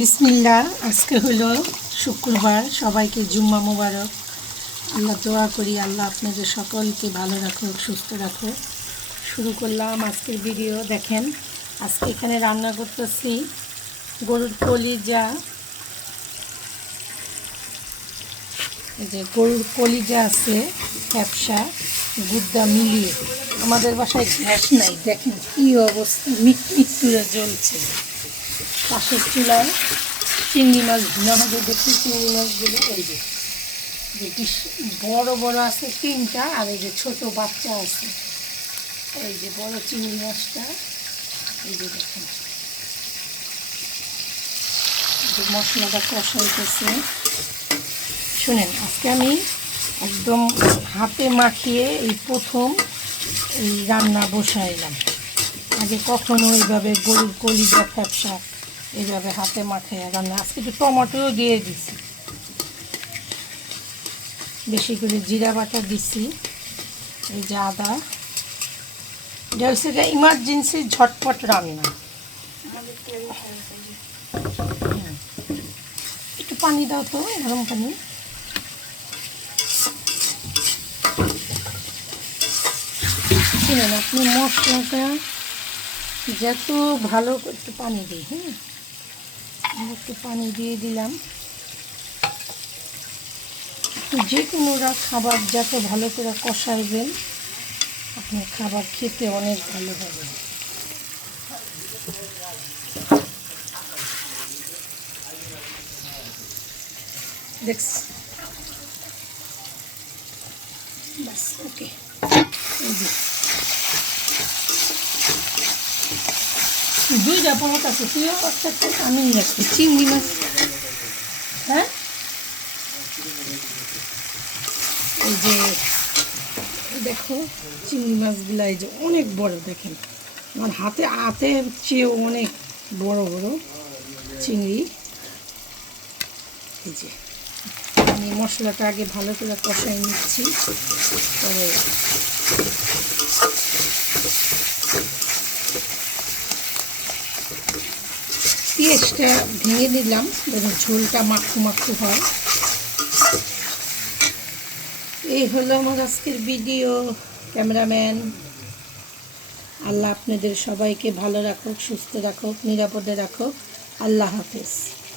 বিসমিল্লাহ। আজকে হলো শুক্রবার, সবাইকে জুম্মা মোবারক। আল্লাহ দোয়া করি আল্লাহ আপনাদের সকলকে ভালো রাখুক, সুস্থ রাখুক। শুরু করলাম আজকের ভিডিও। দেখেন আজকে এখানে রান্না করতেছি গরুর কলিজা। এই যে গরুর কলিজা আছে, ফ্যাপসা গুদ্দা মিলিয়ে। আমাদের বাসায় গ্যাস নাই, দেখেন কী অবস্থা, মৃত্যুরে জ্বলছে। পাশের চুলায় চিংড়ি মাছ ভুনা হবে। দেখি চিংড়ি মাছগুলো, এই যে বড় বড় আছে তিনটা, আর এই যে ছোট বাচ্চা আছে। এই যে বড় চিংড়ি মাছটা, এই যে দেখুন মশলাটা কষাইতেছে। শুনেন, আজকে আমি একদম হাতে মাখিয়ে এই প্রথম এই রান্না বসাইলাম। আগে কখনো এইভাবে গরুর কলিজা ফ্যাপসা এইভাবে হাতে মাখাইয়া রান্না। আজকে একটু টমেটোও দিয়ে দিছি, বেশি করে জিরা বাটা দিছি, এই যে আদা। এটা হচ্ছে যে ইমার্জেন্সি ঝটপট রান্না। একটু পানি দাও তো, গরম পানি। শুনেন, আপনি মশলাটা যত ভালো, একটু পানি দিই। হ্যাঁ, একটু পানি দিয়ে দিলাম। যে কোনোরা খাবার যত ভালো করে কষাইবেন, আপনার খাবার খেতে অনেক ভালো হবে। দেখছি, বাস ওকে। দুইটা পমত আছে, তুইও একটা, আমি রাখছি চিংড়ি মাছ। হ্যাঁ, এই যে দেখো চিংড়ি মাছগুলো, এই যে অনেক বড়, দেখেন আমার হাতের চেয়েও অনেক বড় বড় চিংড়ি। এই যে আমি মশলাটা আগে ভালো করে কষাই নিচ্ছি, পরে পেঁয়াজটা ভেঙে দিলাম, যেন ঝোলটা মাখু মাখু হয়। এই হলো আমার আজকের ভিডিও। ক্যামেরাম্যান, আল্লাহ আপনাদের সবাইকে ভালো রাখুক, সুস্থ রাখুক, নিরাপদে রাখুক। আল্লাহ হাফেজ।